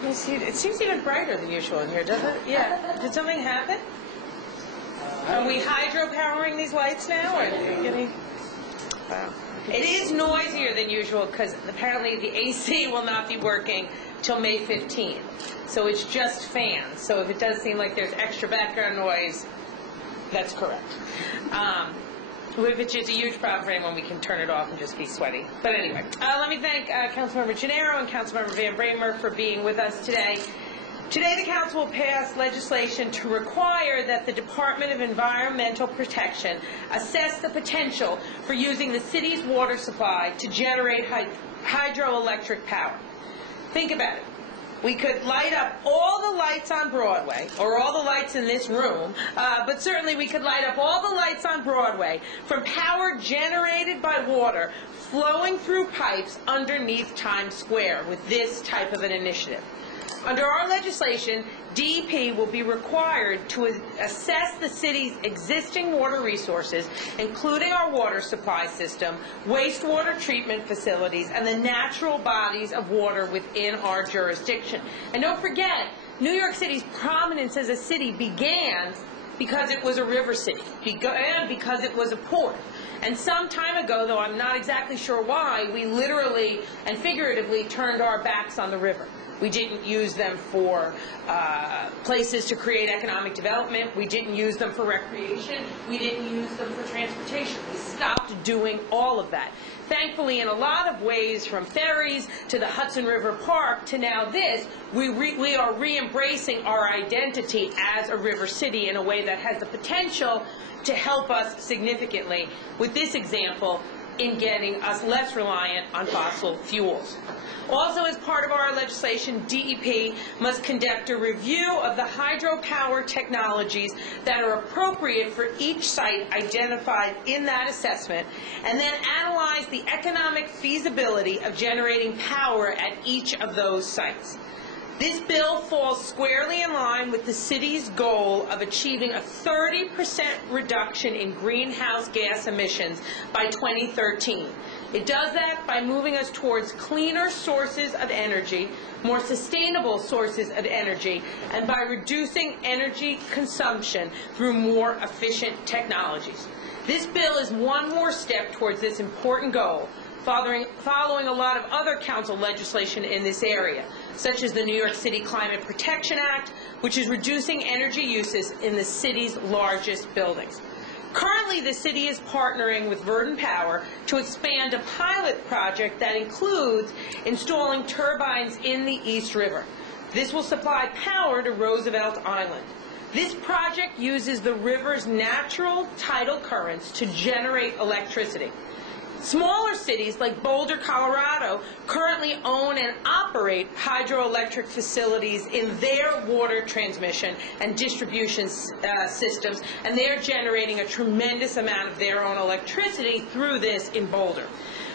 Let me see. It seems even brighter than usual in here, doesn't it? Yeah. Did something happen? Are we hydro-powering these lights now? Or are you getting... Wow. It is noisier than usual because apparently the AC will not be working till May 15th. So it's just fans. So if it does seem like there's extra background noise, that's correct. If it's just a huge problem for anyone, we can turn it off and just be sweaty. But anyway, let me thank Councilmember Gennaro and Councilmember Van Bramer for being with us today. Today, the Council will pass legislation to require that the Department of Environmental Protection assess the potential for using the city's water supply to generate hydroelectric power. Think about it. We could light up all the lights on Broadway, or all the lights in this room, but certainly we could light up all the lights on Broadway from power generated by water flowing through pipes underneath Times Square with this type of an initiative. Under our legislation, DEP will be required to assess the city's existing water resources, including our water supply system, wastewater treatment facilities, and the natural bodies of water within our jurisdiction. And don't forget, New York City's prominence as a city began because it was a river city, and because it was a port. And some time ago, though I'm not exactly sure why, we literally and figuratively turned our backs on the river. We didn't use them for places to create economic development. We didn't use them for recreation. We didn't use them for transportation. We stopped doing all of that. Thankfully, in a lot of ways, from ferries to the Hudson River Park to now this, we are re-embracing our identity as a river city in a way that has the potential to help us significantly, with this example, in getting us less reliant on fossil fuels. Also, as part of our legislation, DEP must conduct a review of the hydropower technologies that are appropriate for each site identified in that assessment, and then analyze the economic feasibility of generating power at each of those sites. This bill falls squarely in line with the city's goal of achieving a 30% reduction in greenhouse gas emissions by 2013. It does that by moving us towards cleaner sources of energy, more sustainable sources of energy, and by reducing energy consumption through more efficient technologies. This bill is one more step towards this important goal, following a lot of other council legislation in this area, such as the New York City Climate Protection Act, which is reducing energy uses in the city's largest buildings. Currently, the city is partnering with Verdant Power to expand a pilot project that includes installing turbines in the East River. This will supply power to Roosevelt Island. This project uses the river's natural tidal currents to generate electricity. Smaller cities like Boulder, Colorado, currently own and operate hydroelectric facilities in their water transmission and distribution systems, and they're generating a tremendous amount of their own electricity through this in Boulder.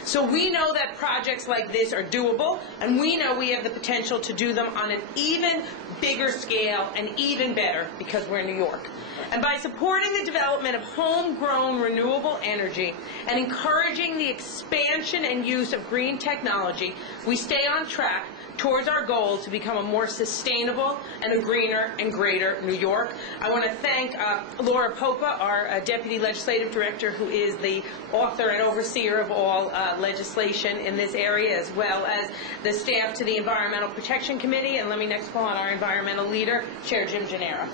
So we know that projects like this are doable, and we know we have the potential to do them on an even bigger scale and even better because we're in New York. And by supporting the development of homegrown renewable energy and encouraging the expansion and use of green technology, we stay on track towards our goal to become a more sustainable and a greener and greater New York. I want to thank Laura Popa, our Deputy Legislative Director, who is the author and overseer of all legislation in this area, as well as the staff to the Environmental Protection Committee. And let me next call on our environmental leader, Chair Jim Gennaro.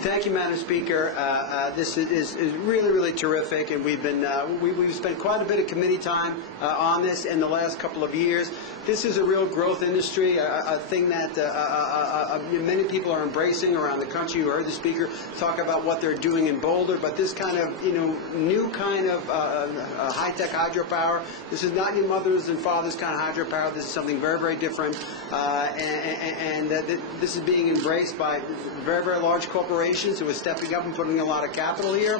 Thank you, Madam Speaker. This is really, really terrific, and we've spent quite a bit of committee time on this in the last couple of years. This is a real growth industry, a thing that many people are embracing around the country. You heard the Speaker talk about what they're doing in Boulder, but this kind of, new kind of high-tech hydropower, this is not your mother's and father's kind of hydropower. This is something very, very different, and this is being embraced by very, very large corporations corporations who are stepping up and putting a lot of capital here,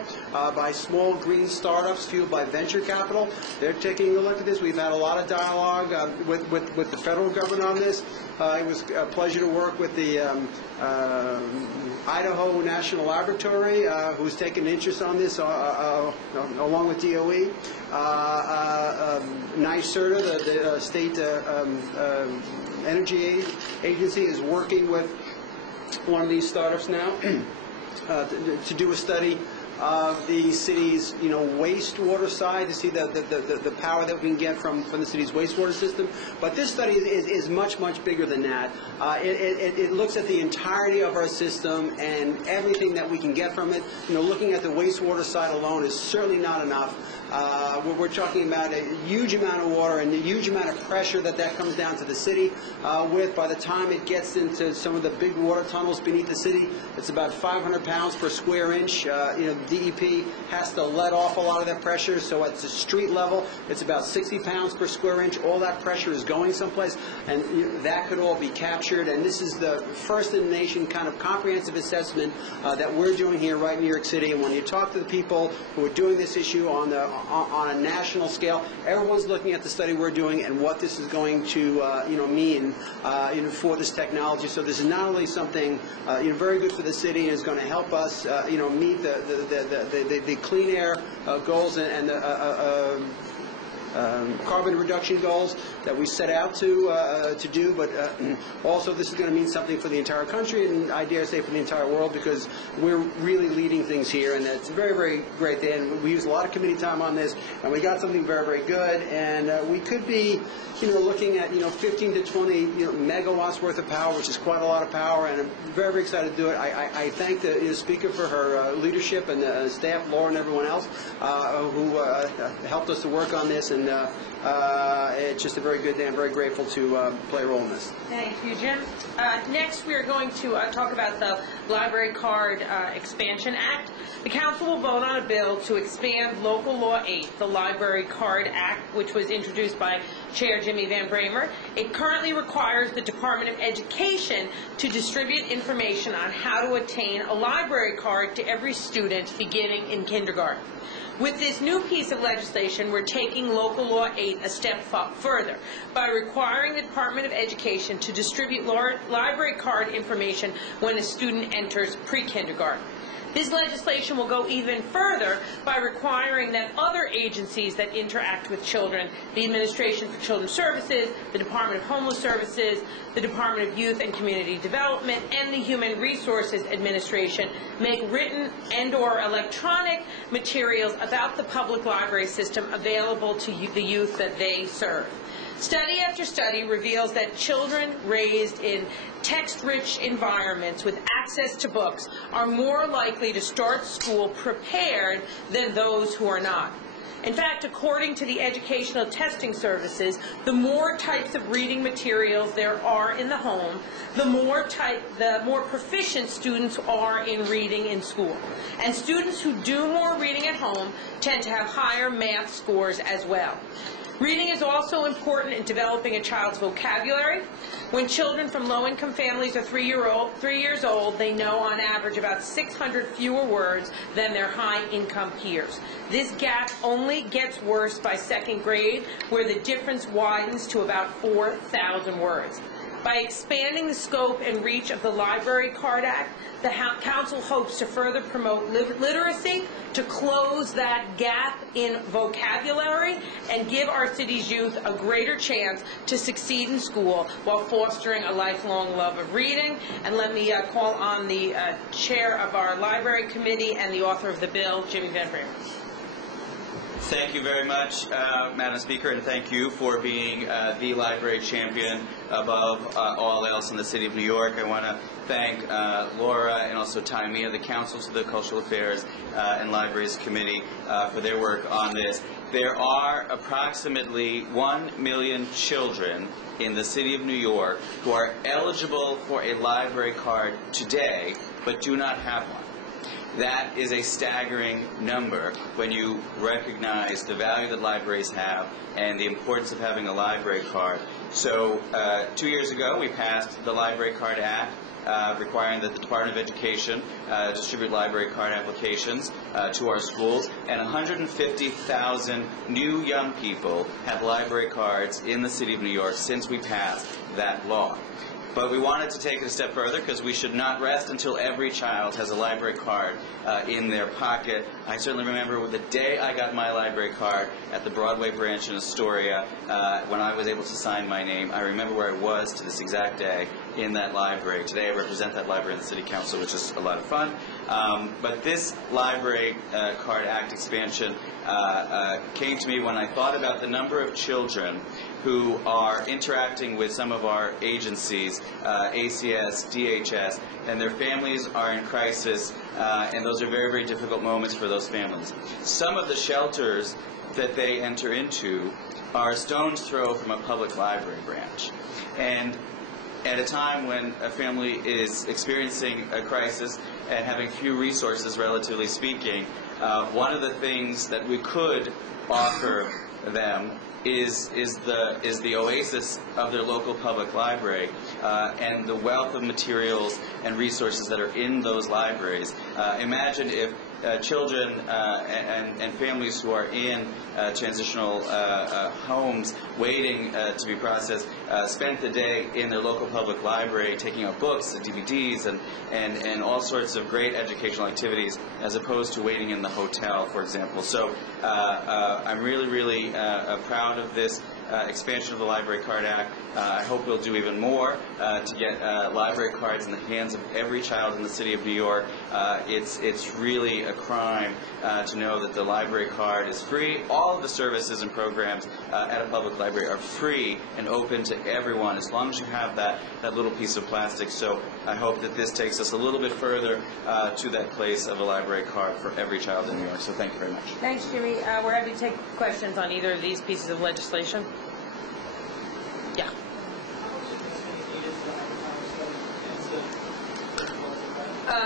by small green startups fueled by venture capital. They're taking a look at this. We've had a lot of dialogue with the federal government on this. It was a pleasure to work with the Idaho National Laboratory, who's taken interest on this along with DOE. NYSERDA, the state energy agency, is working with one of these startups now to do a study of the city's, wastewater side, to see the power that we can get from the city's wastewater system. But this study is much, much bigger than that. It looks at the entirety of our system and everything that we can get from it. Looking at the wastewater side alone is certainly not enough. We're talking about a huge amount of water and a huge amount of pressure that comes down to the city by the time it gets into some of the big water tunnels beneath the city. It's about 500 pounds per square inch. DEP has to let off a lot of that pressure, so at the street level, it's about 60 pounds per square inch. All that pressure is going someplace, and that could all be captured. And this is the first in the nation kind of comprehensive assessment that we're doing here right in New York City. And when you talk to the people who are doing this issue on a national scale, everyone's looking at the study we're doing and what this is going to mean for this technology. So this is not only something very good for the city and is going to help us meet the clean air goals and the carbon reduction goals that we set out to do, but also this is going to mean something for the entire country, and I dare say for the entire world, because we're really leading things here, and it's a very, very great day. And we used a lot of committee time on this, and we got something very, very good. And we could be, looking at 15 to 20 megawatts worth of power, which is quite a lot of power, and I'm very, very excited to do it. I thank the speaker for her leadership, and the staff, Laura and everyone else who helped us to work on this. And it's just a very good day. I'm very grateful to play a role in this. Thank you, Jim. Next, we are going to talk about the Library Card Expansion Act. The Council will vote on a bill to expand Local Law 8, the Library Card Act, which was introduced by Chair Jimmy Van Bramer. It currently requires the Department of Education to distribute information on how to attain a library card to every student beginning in kindergarten. With this new piece of legislation, we're taking Local Law 8 a step further by requiring the Department of Education to distribute library card information when a student enters pre-kindergarten. This legislation will go even further by requiring that other agencies that interact with children, the Administration for Children's Services, the Department of Homeless Services, the Department of Youth and Community Development, and the Human Resources Administration, make written and/or electronic materials about the public library system available to the youth that they serve. Study after study reveals that children raised in text-rich environments with access to books are more likely to start school prepared than those who are not. In fact, according to the Educational Testing Services, the more types of reading materials there are in the home, the more proficient students are in reading in school. And students who do more reading at home tend to have higher math scores as well. Reading is also important in developing a child's vocabulary. When children from low-income families are 3 years old, they know on average about 600 fewer words than their high-income peers. This gap only gets worse by second grade, where the difference widens to about 4,000 words. By expanding the scope and reach of the Library Card Act, the Council hopes to further promote literacy, to close that gap in vocabulary, and give our city's youth a greater chance to succeed in school while fostering a lifelong love of reading. And let me call on the chair of our Library Committee and the author of the bill, Jimmy Van Bramer. Thank you very much, Madam Speaker, and thank you for being the library champion above all else in the City of New York. I want to thank Laura and also Taimia, the councils of the Cultural Affairs and Libraries Committee for their work on this. There are approximately 1 million children in the City of New York who are eligible for a library card today, but do not have one. That is a staggering number when you recognize the value that libraries have and the importance of having a library card. So 2 years ago, we passed the Library Card Act. requiring that the Department of Education distribute library card applications to our schools, and 150,000 new young people have library cards in the City of New York since we passed that law. But we wanted to take it a step further because we should not rest until every child has a library card in their pocket. I certainly remember the day I got my library card at the Broadway branch in Astoria when I was able to sign my name. I remember where I was to this exact day in that library. Today I represent that library in the City Council, which is a lot of fun. But this Library Card Act expansion came to me when I thought about the number of children who are interacting with some of our agencies, ACS, DHS, and their families are in crisis, and those are very, very difficult moments for those families. Some of the shelters that they enter into are a stone's throw from a public library branch. And at a time when a family is experiencing a crisis and having few resources, relatively speaking, one of the things that we could offer them is the oasis of their local public library and the wealth of materials and resources that are in those libraries. Imagine if children and families who are in transitional homes waiting to be processed spent the day in their local public library taking out books and DVDs and all sorts of great educational activities as opposed to waiting in the hotel, for example. So I'm really, really proud of this expansion of the Library Card Act. I hope we'll do even more to get library cards in the hands of every child in the City of New York. It's really a crime to know that the library card is free. All of the services and programs at a public library are free and open to everyone as long as you have that little piece of plastic. So I hope that this takes us a little bit further to that place of a library card for every child in New York. So thank you very much. Thanks, Jimmy. We're happy to take questions on either of these pieces of legislation. Yeah.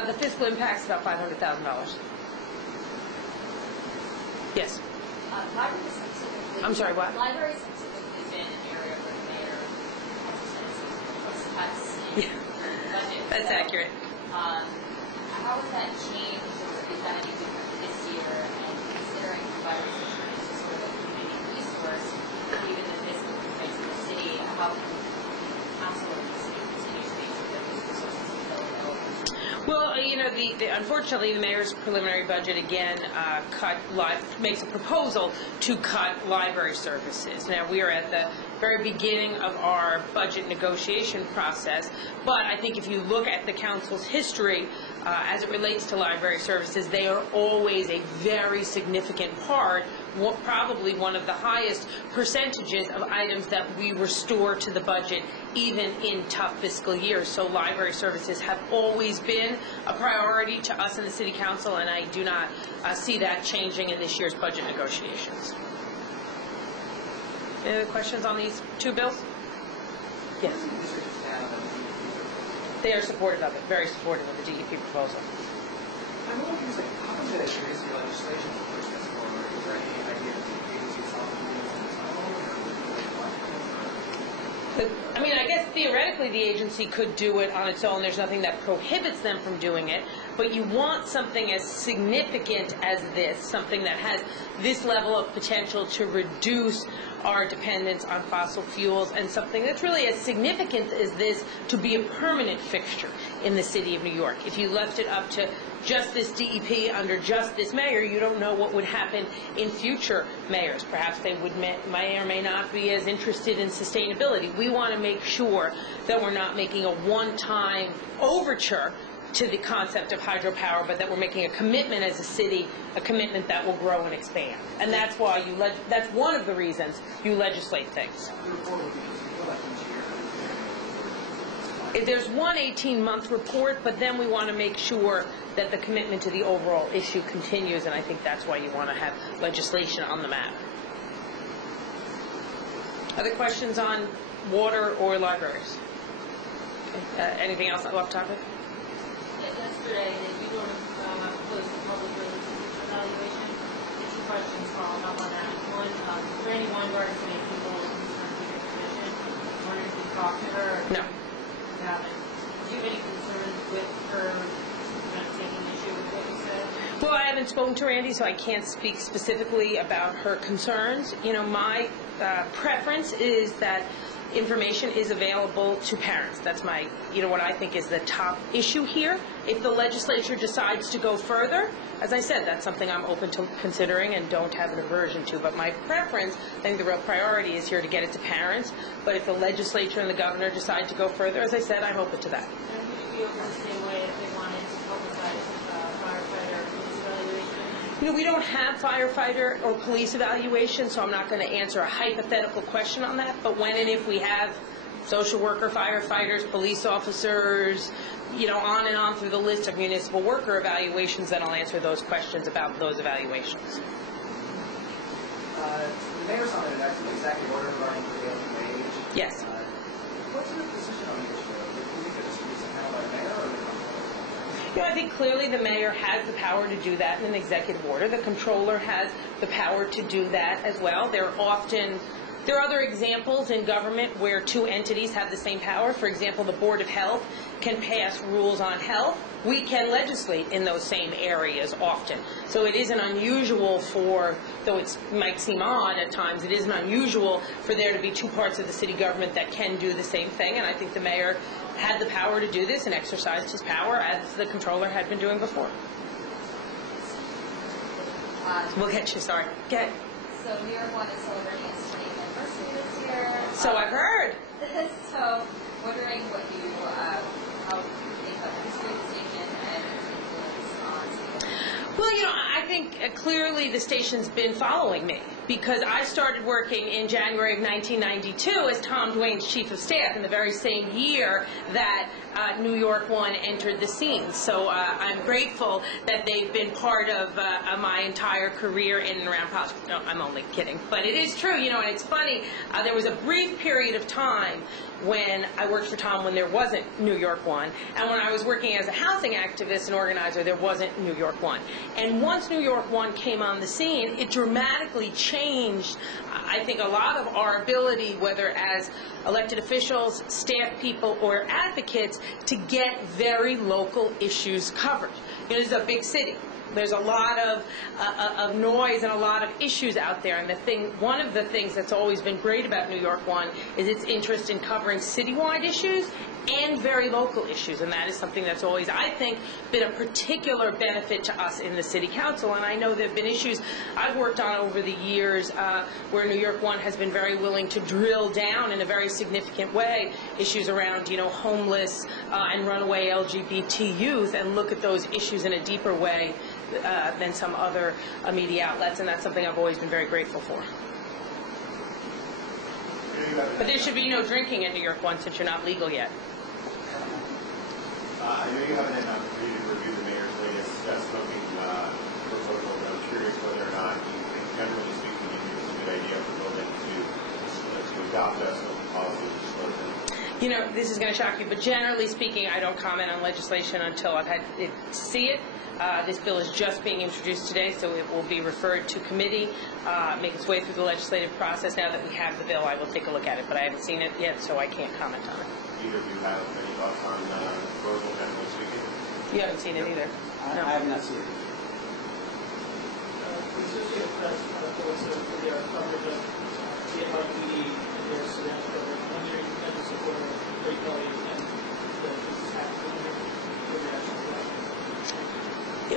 The fiscal impact is about $500,000. Yes. Libraries specifically. I'm sorry, what? Libraries specifically been an area where the mayor has Yeah. budget. That's accurate. How has that changed, or is that any different this year? And considering the library is just sort of a community resource, given the fiscal constraints of the city, how can the council and the city continue to make sure that these resources are still available? Well, you know, unfortunately, the mayor's preliminary budget again makes a proposal to cut library services. Now, we are at the very beginning of our budget negotiation process, but I think if you look at the council's history as it relates to library services, they are always a very significant part, probably one of the highest percentages of items that we restore to the budget even in tough fiscal years. So library services have always been a priority to us in the City Council, and I do not see that changing in this year's budget negotiations. Any other questions on these two bills? Yes. They are supportive of it, very supportive of the DEP proposal. I'm wondering, how come there is legislation to push this forward? Is there any idea that the agency itself can do it? I mean, I guess theoretically the agency could do it on its own. There's nothing that prohibits them from doing it. But you want something as significant as this, something that has this level of potential to reduce our dependence on fossil fuels, and something that's really as significant as this to be a permanent fixture in the City of New York. If you left it up to just this DEP under just this mayor, you don't know what would happen in future mayors. Perhaps they may or may not be as interested in sustainability. We want to make sure that we're not making a one-time overture to the concept of hydropower, but that we're making a commitment as a city, a commitment that will grow and expand. And that's why that's one of the reasons you legislate things. There's one 18-month report, but then we want to make sure that the commitment to the overall issue continues, and I think that's why you want to have legislation on the map. Other questions on water or libraries? Anything else off topic? Yesterday, that you were close to public evaluation. Two questions following up on that. One, is there any Weingarten committee people in terms of your commission? I wonder if you talked to her. No. You haven't. do you have any concerns with her kind of taking issue with what you said? Well, I haven't spoken to Randy, so I can't speak specifically about her concerns. You know, my preference is that information is available to parents. That's my, what I think is the top issue here. If the legislature decides to go further, as I said, that's something I'm open to considering and don't have an aversion to. But my preference, I think the real priority is here to get it to parents. But if the legislature and the governor decide to go further, as I said, I'm open to that. And would you feel the same way if they wanted to publicize firefighter police evaluation? We don't have firefighter or police evaluation, so I'm not going to answer a hypothetical question on that. But when and if we have social worker, firefighters, police officers, on and on through the list of municipal worker evaluations, then I'll answer those questions about those evaluations. The mayor's on an executive order regarding prevailing wage. Yes. What's your position on the issue? Do you think that this should be handled by the mayor or the comptroller? I think clearly the mayor has the power to do that in an executive order. The comptroller has the power to do that as well. There are other examples in government where two entities have the same power. For example, the Board of Health can pass rules on health. We can legislate in those same areas often. So it isn't unusual though it might seem odd at times, it isn't unusual for there to be two parts of the city government that can do the same thing. And I think the mayor had the power to do this and exercised his power as the comptroller had been doing before. We'll get you, sorry. Get it. So New York One is celebrating its 20th anniversary this year. So I've heard. So wondering how you think about the history of the station and its influence on city. Well, I think clearly the station's been following me because I started working in January of 1992 as Tom Duane's chief of staff in the very same year that New York One entered the scene. So I'm grateful that they've been part of my entire career in and around politics. No, I'm only kidding. But it is true, and it's funny. There was a brief period of time when I worked for Tom when there wasn't New York One. And when I was working as a housing activist and organizer, there wasn't New York One. And once New York One came on the scene, it dramatically changed, I think, a lot of our ability, whether as elected officials, staff people, or advocates, to get very local issues covered. This is a big city. There's a lot of noise and a lot of issues out there. And one of the things that's always been great about New York One is its interest in covering citywide issues and very local issues. And that is something that's always, I think, been a particular benefit to us in the City Council. And I know there have been issues I've worked on over the years where New York One has been very willing to drill down in a very significant way issues around, homeless and runaway LGBT youth and look at those issues in a deeper way than some other media outlets, and that's something I've always been very grateful for. But there should be no drinking at New York One since you're not legal yet. I know you haven't had an opportunity to review the mayor's latest smoking proposal, but I'm curious whether or not you think, generally speaking, you think it's a good idea for building to adopt that smoking policy and disclose it. This is going to shock you, but generally speaking, I don't comment on legislation until I've had to see it. This bill is just being introduced today, so it will be referred to committee, make its way through the legislative process. Now that we have the bill, I will take a look at it, but I haven't seen it yet, so I can't comment on it. Either of you have any thoughts on the proposal, generally speaking? You haven't seen it either? No. I have not seen it. The Associated Press also for their coverage of the NYPD and their surveillance program. I'm wondering if you can support Ray Kelly and the happening with reaction to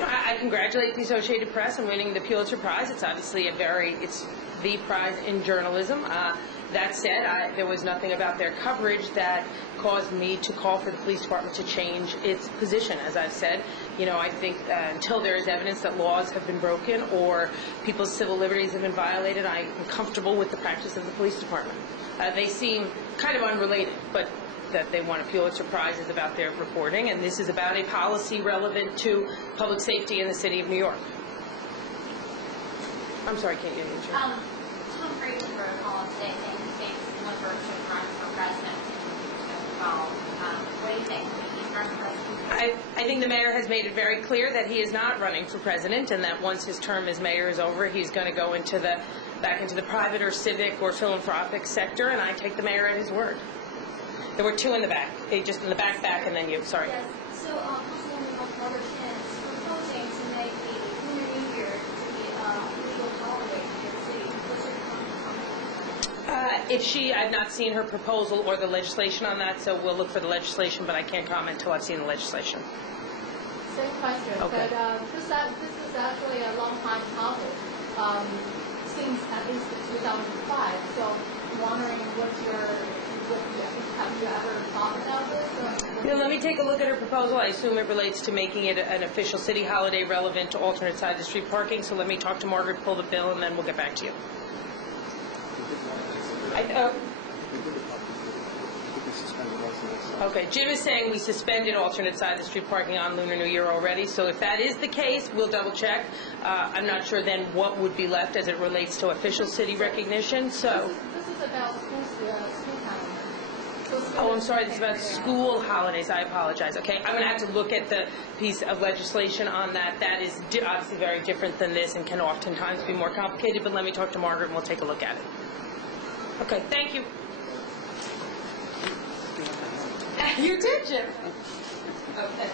that. I congratulate the Associated Press on winning the Pulitzer Prize. It's obviously it's the prize in journalism. That said, there was nothing about their coverage that caused me to call for the police department to change its position. As I've said, I think until there is evidence that laws have been broken or people's civil liberties have been violated, I am comfortable with the practice of the police department. They seem kind of unrelated, but that they won a Pulitzer Prize is about their reporting, and this is about a policy relevant to public safety in the city of New York. I'm sorry, can't you answer? Tom Craven wrote a column today saying he thinks Bloomberg should run for president in 2012. What do you think? He's running for president? I think the mayor has made it very clear that he is not running for president, and that once his term as mayor is over, he's going to go back into the private or civic or philanthropic sector, and I take the mayor at his word. There were two in the back. They just in the back, and then you. Sorry. Yes. So, Councilwoman Robert Chen is proposing to make the Lunar New Year to be a legal holiday in New York City. What's your comment? I've not seen her proposal or the legislation on that, so we'll look for the legislation, but I can't comment until I've seen the legislation. Same question. Okay. But this is actually a long time topic. Since at least 2005. So, I'm wondering have you ever thought about this? Let me take a look at her proposal. I assume it relates to making it an official city holiday relevant to alternate side of the street parking. So let me talk to Margaret, pull the bill, and then we'll get back to you. Okay, Jim is saying we suspended alternate side of the street parking on Lunar New Year already. So if that is the case, we'll double check. I'm not sure then what would be left as it relates to official city recognition. So. This is about school calendar. Oh, I'm sorry, this is about school holidays. I apologize. Okay, I'm going to have to look at the piece of legislation on that. That is obviously very different than this and can oftentimes be more complicated, but let me talk to Margaret and we'll take a look at it. Okay, thank you. You did, Jim. Okay.